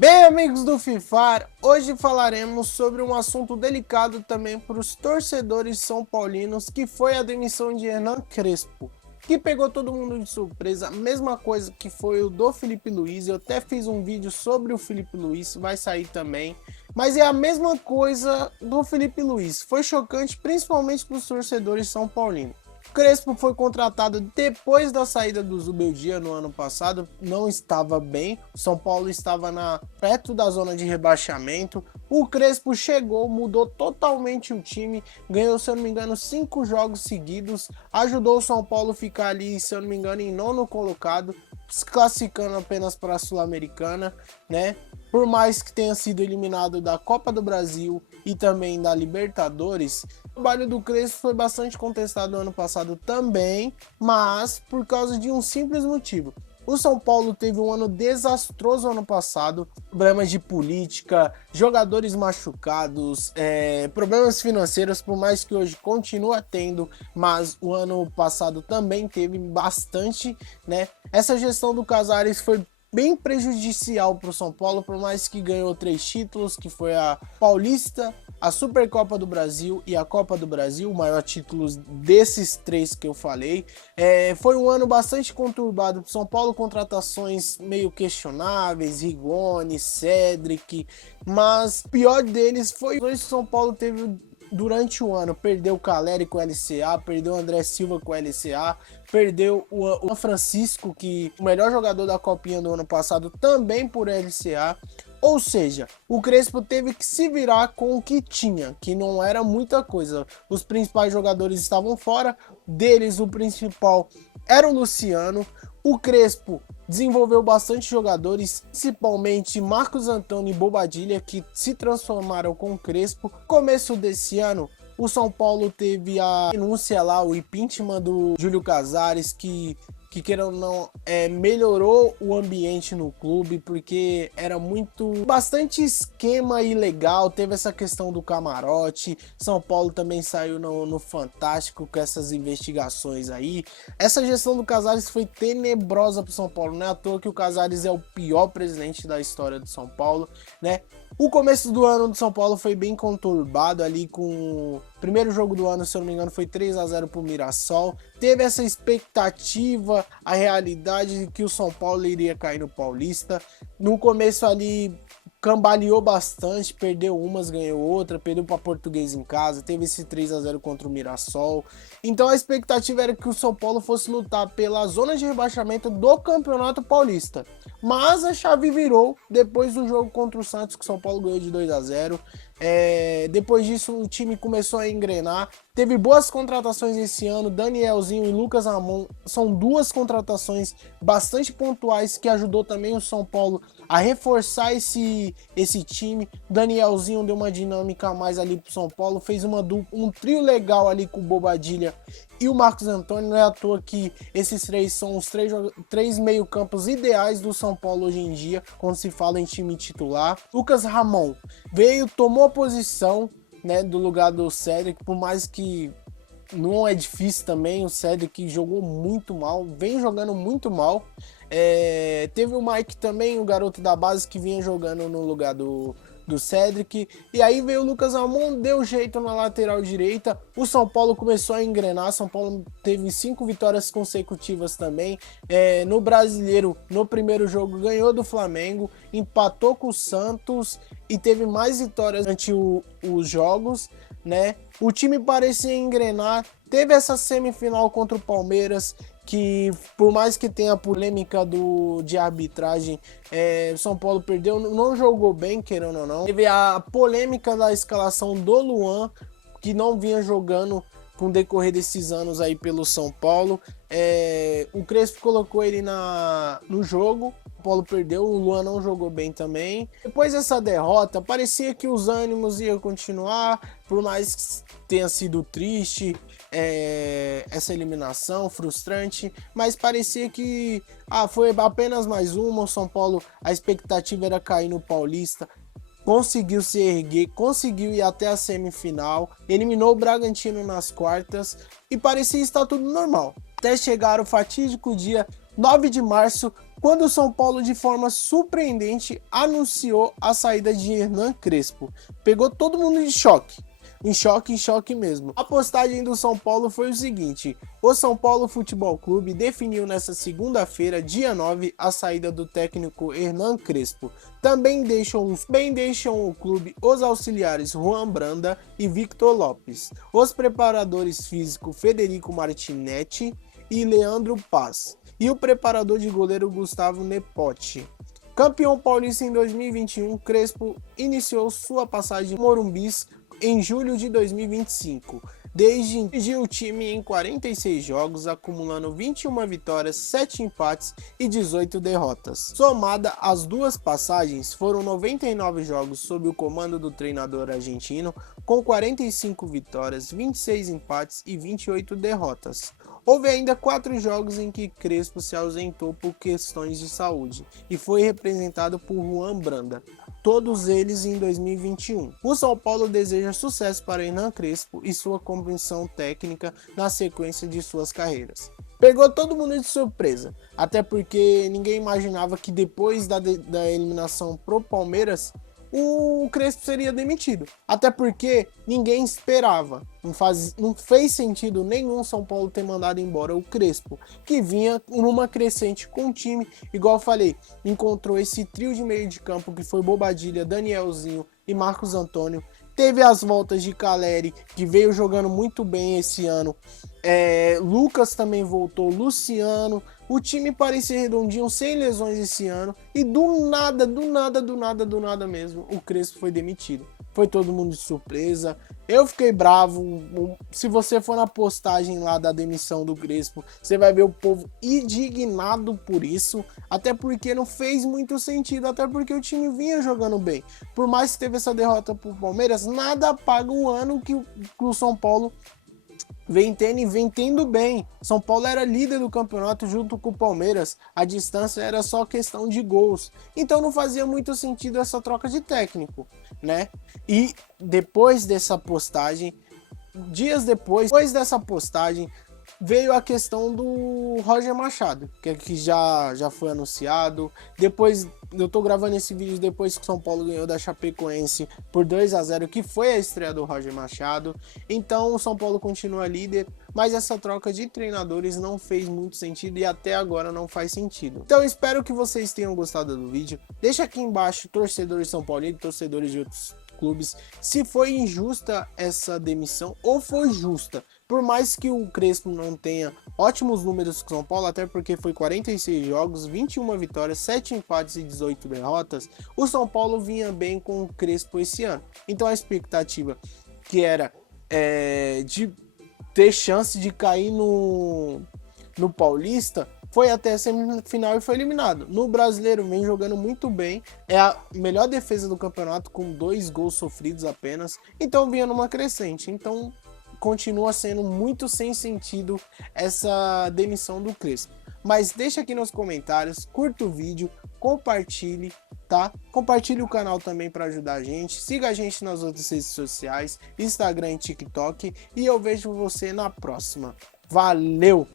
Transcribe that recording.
Bem, amigos do FIFA, hoje falaremos sobre um assunto delicado também para os torcedores são paulinos, que foi a demissão de Hernan Crespo, que pegou todo mundo de surpresa, a mesma coisa que foi o do Filipe Luís. Eu até fiz um vídeo sobre o Filipe Luís, vai sair também, mas é a mesma coisa do Filipe Luís, foi chocante principalmente para os torcedores são paulinos. Crespo foi contratado depois da saída do Zubeldia no ano passado, não estava bem, o São Paulo estava perto da zona de rebaixamento. O Crespo chegou, mudou totalmente o time, ganhou, se eu não me engano, 5 jogos seguidos, ajudou o São Paulo a ficar ali, se eu não me engano, em nono colocado, se classificando apenas para a Sul-Americana, né? Por mais que tenha sido eliminado da Copa do Brasil e também da Libertadores, o trabalho do Crespo foi bastante contestado no ano passado também, mas por causa de um simples motivo. O São Paulo teve um ano desastroso ano passado, problemas de política, jogadores machucados, problemas financeiros, por mais que hoje continua tendo, mas o ano passado também teve bastante, né? Essa gestão do Casares foi bem prejudicial para o São Paulo, por mais que ganhou 3 títulos, que foi a Paulista, a Supercopa do Brasil e a Copa do Brasil, o maior títulos desses 3 que eu falei. Foi um ano bastante conturbado para o São Paulo, contratações meio questionáveis, Rigoni, Cedric, mas o pior deles foi o que o São Paulo teve durante o ano. Perdeu o Caleri com o LCA, perdeu o André Silva com o LCA, perdeu o Francisco, que o melhor jogador da Copinha do ano passado, também por LCA. Ou seja, o Crespo teve que se virar com o que tinha, que não era muita coisa. Os principais jogadores estavam fora, deles o principal era o Luciano. O Crespo desenvolveu bastante jogadores, principalmente Marcos Antônio e Bobadilha, que se transformaram com o Crespo. No começo desse ano, o São Paulo teve a denúncia lá, o impeachment do Júlio Casares, que queira ou não, melhorou o ambiente no clube, porque era bastante esquema ilegal, teve essa questão do camarote. São Paulo também saiu no Fantástico com essas investigações aí. Essa gestão do Casares foi tenebrosa pro São Paulo, não é à toa que o Casares é o pior presidente da história do São Paulo, né? O começo do ano do São Paulo foi bem conturbado ali, com o primeiro jogo do ano, se eu não me engano, foi 3-0 pro Mirassol. Teve essa expectativa, a realidade de que o São Paulo iria cair no Paulista. No começo ali cambaleou bastante, perdeu umas, ganhou outra, perdeu para Português em casa, teve esse 3-0 contra o Mirassol. Então a expectativa era que o São Paulo fosse lutar pela zona de rebaixamento do Campeonato Paulista. Mas a chave virou depois do jogo contra o Santos, que o São Paulo ganhou de 2-0. Depois disso o time começou a engrenar, teve boas contratações esse ano. Danielzinho e Lucas Ramon são 2 contratações bastante pontuais que ajudou também o São Paulo a reforçar esse time. Danielzinho deu uma dinâmica a mais ali pro São Paulo, fez um trio legal ali com o Bobadilha e o Marcos Antônio. Não é à toa que esses 3 são os 3 meio-campos ideais do São Paulo hoje em dia, quando se fala em time titular. Lucas Ramon veio, tomou a posição, né, do lugar do Cedric, por mais que não é difícil também. O Cedric jogou muito mal, vem jogando muito mal. Teve o Mike também, o garoto da base, que vinha jogando no lugar do Cedric, e aí veio o Lucas Ramon, deu jeito na lateral direita. O São Paulo começou a engrenar. São Paulo teve 5 vitórias consecutivas também. No Brasileiro, no primeiro jogo, ganhou do Flamengo, empatou com o Santos e teve mais vitórias durante os jogos, né? O time parecia engrenar. Teve essa semifinal contra o Palmeiras, que por mais que tenha a polêmica de arbitragem, o São Paulo perdeu, não jogou bem, querendo ou não. Teve a polêmica da escalação do Luan, que não vinha jogando com o decorrer desses anos aí pelo São Paulo. O Crespo colocou ele no jogo, o Paulo perdeu, o Luan não jogou bem também. Depois dessa derrota, parecia que os ânimos iam continuar, por mais que tenha sido triste essa eliminação, frustrante, mas parecia que foi apenas mais uma. O São Paulo, a expectativa era cair no Paulista, conseguiu se erguer, conseguiu ir até a semifinal, eliminou o Bragantino nas quartas e parecia estar tudo normal. Até chegar o fatídico dia 9 de março, quando o São Paulo, de forma surpreendente, anunciou a saída de Hernan Crespo. Pegou todo mundo de choque. Em choque mesmo. A postagem do São Paulo foi o seguinte: o São Paulo Futebol Clube definiu nesta segunda-feira, dia 9, a saída do técnico Hernan Crespo. Também deixam o clube os auxiliares Juan Branda e Victor Lopes, os preparadores físicos Federico Martinetti e Leandro Paz, e o preparador de goleiro Gustavo Nepote. Campeão paulista em 2021, Crespo iniciou sua passagem no Morumbis em julho de 2025. Desde dirigiu o time em 46 jogos, acumulando 21 vitórias, 7 empates e 18 derrotas. Somada as duas passagens, foram 99 jogos sob o comando do treinador argentino, com 45 vitórias, 26 empates e 28 derrotas. Houve ainda 4 jogos em que Crespo se ausentou por questões de saúde e foi representado por Juan Branda, todos eles em 2021. O São Paulo deseja sucesso para Hernan Crespo e sua comissão técnica na sequência de suas carreiras. Pegou todo mundo de surpresa, até porque ninguém imaginava que depois da eliminação pro Palmeiras, o Crespo seria demitido. Até porque ninguém esperava. Não fez sentido nenhum São Paulo ter mandado embora o Crespo, que vinha numa crescente com o time. Igual eu falei, encontrou esse trio de meio de campo que foi Bobadilla, Danielzinho e Marcos Antônio. Teve as voltas de Caleri, que veio jogando muito bem esse ano. Lucas também voltou, Luciano. O time parecia redondinho, sem lesões esse ano. E do nada mesmo, o Crespo foi demitido. Foi todo mundo de surpresa. Eu fiquei bravo. Se você for na postagem lá da demissão do Crespo, você vai ver o povo indignado por isso. Até porque não fez muito sentido. Até porque o time vinha jogando bem. Por mais que teve essa derrota pro Palmeiras, nada apaga o ano que o São Paulo vem tendo bem. São Paulo era líder do campeonato junto com o Palmeiras. A distância era só questão de gols. Então não fazia muito sentido essa troca de técnico, né? E depois dessa postagem, dias depois dessa postagem, veio a questão do Roger Machado, que já foi anunciado. Depois, eu tô gravando esse vídeo depois que o São Paulo ganhou da Chapecoense por 2-0, que foi a estreia do Roger Machado. Então o São Paulo continua líder, mas essa troca de treinadores não fez muito sentido e até agora não faz sentido. Então eu espero que vocês tenham gostado do vídeo. Deixa aqui embaixo, torcedores de São Paulo e torcedores de outros clubes, se foi injusta essa demissão ou foi justa. Por mais que o Crespo não tenha ótimos números com o São Paulo, até porque foi 46 jogos, 21 vitórias, 7 empates e 18 derrotas, o São Paulo vinha bem com o Crespo esse ano. Então a expectativa que era de ter chance de cair no Paulista foi até a semifinal e foi eliminado. No Brasileiro vem jogando muito bem, é a melhor defesa do campeonato com 2 gols sofridos apenas, então vinha numa crescente. Então continua sendo muito sem sentido essa demissão do Crespo. Mas deixa aqui nos comentários, curta o vídeo, compartilhe, tá? Compartilhe o canal também para ajudar a gente. Siga a gente nas outras redes sociais, Instagram e TikTok. E eu vejo você na próxima. Valeu!